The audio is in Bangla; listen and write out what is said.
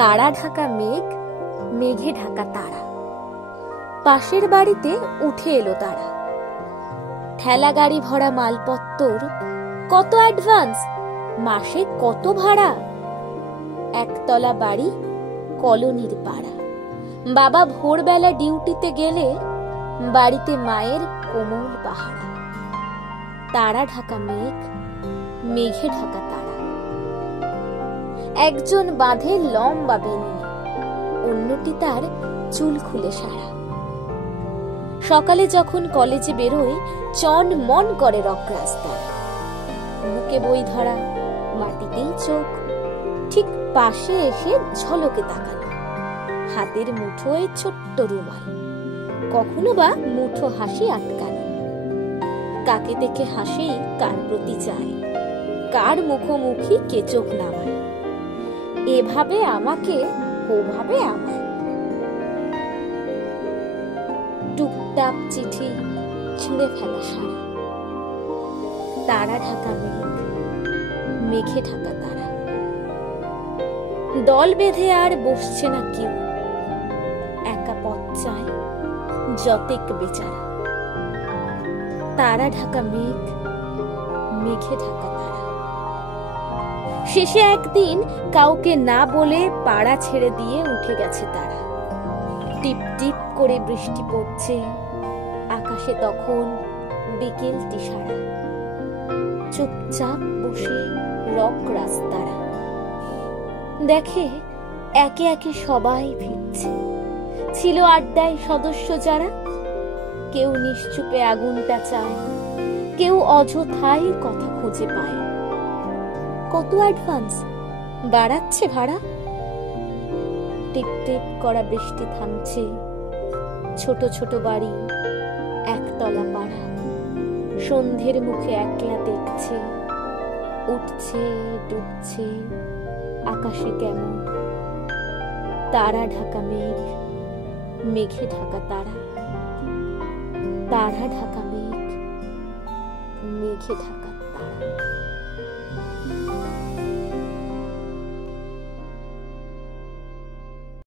তারা ঢাকা মেঘ, মেঘে ঢাকা তারা। পাশের বাড়িতে উঠে এলো তারা। ঠেলা গাড়ি ভরা মালপত্তর, কত অ্যাডভান্স, মাসে কত ভাড়া। একতলা বাড়ি, কলোনির পাড়া। বাবা ভোরবেলা ডিউটিতে গেলে বাড়িতে মায়ের কোমল পাহারা। তারা ঢাকা মেঘ, মেঘে ঢাকা তারা। একজন বাঁধে লম্বা বিনুনি, অন্যটি তার চুল খুলে সারা। সকালে যখন কলেজে বেরোয় চন মন করে রক রাস্তায়। বুকে বই ধরা, মাটিতেই চোখ, ঠিক পাশে এসে ঝলকে তাকালো। হাতের মুঠোয় ছোট্ট রুমাল, কখনো বা মুঠো হাসি আটকানো। কাকে দেখে হাসি কার প্রতি চায়, কার মুখোমুখি কে চোখ নামায়। এভাবে আমাকে, ওভাবে আমায়। টুকটাক চিঠি ছুঁড়ে ফেলা সারা। তারা ঢাকা মেঘ, মেঘে ঢাকা তারা। দল বেঁধে আর বসছে না কেউ, একা পথ চায় যতেক বেচারা। তারা ঢাকা মেঘ, মেঘে ঢাকা তারা। শেষে একদিন কাউকে না বলে পাড়া ছেড়ে দিয়ে উঠে গেছে তারা। টিপ টিপ করে বৃষ্টি পড়ছে, আকাশে তখন বিকেল তিসারা। চুপচাপ বসে রক রাস্তারা দেখে একে একে সবাই ফিরছে। ছিল আড্ডায় সদস্য যারা, কেউ নিশ্চুপে আগুনটা চায়, কেউ অযথাই কথা খুঁজে পায়। কত অ্যাডভান্স, বাড়াচ্ছে ভাড়া। টিপ টিপ করা বৃষ্টি থামছে, ছোট ছোট বাড়ি, একতলা পাড়া। সন্ধ্যের মুখে একলা দেখছে, উঠছে ডুবছে আকাশে কেমন। তারা ঢাকা মেঘ, মেঘে ঢাকা তারা। তারা ঢাকা মেঘ, মেঘে ঢাকা তারা।